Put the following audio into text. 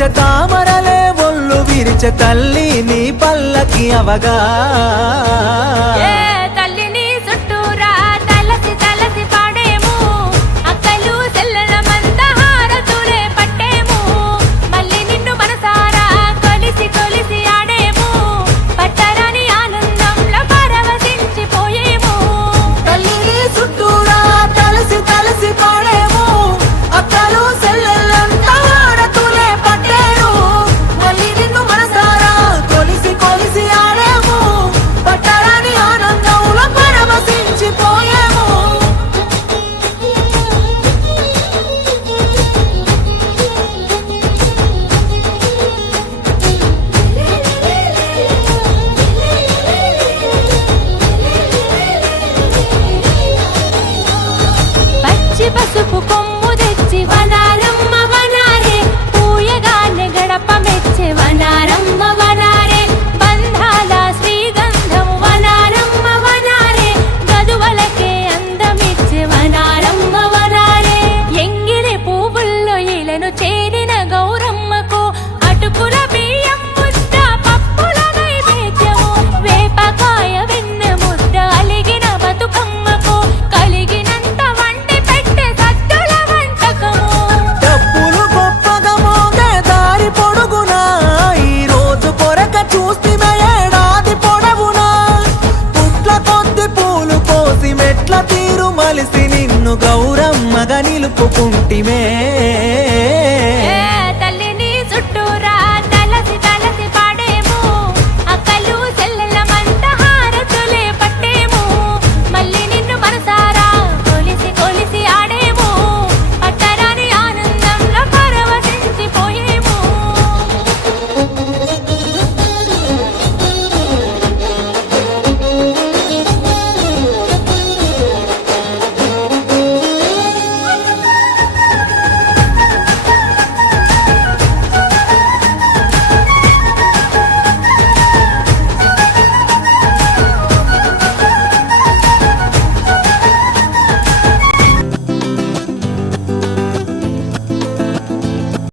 విరిచే తామరలే ఒళ్ళు విరిచే తల్లి నీ పల్లకి అవగా పసుపు కొమ్ము తెచ్చి వనారమ్మ వనారే పూయగానే గడప మెచ్చే వనారమ్మ వనారే బంధాల శ్రీగంధం వనారమ్మ వనారే గదువలకే అందమిచ్చే వనారమ్మ వనారే ఎంగిలి పువ్వుల్లో ఇలను చేరిన గౌరమ్మకు అటుకుల బియ్యం ముద్ద పప్పుల నైవేద్యము వేపకాయ వెన్న ముద్ద అలిగిన బతుకమ్మకు కలిగినంత తీరు మలిసి నిన్ను గౌరమ్మగా నిలుపుకుంటిమే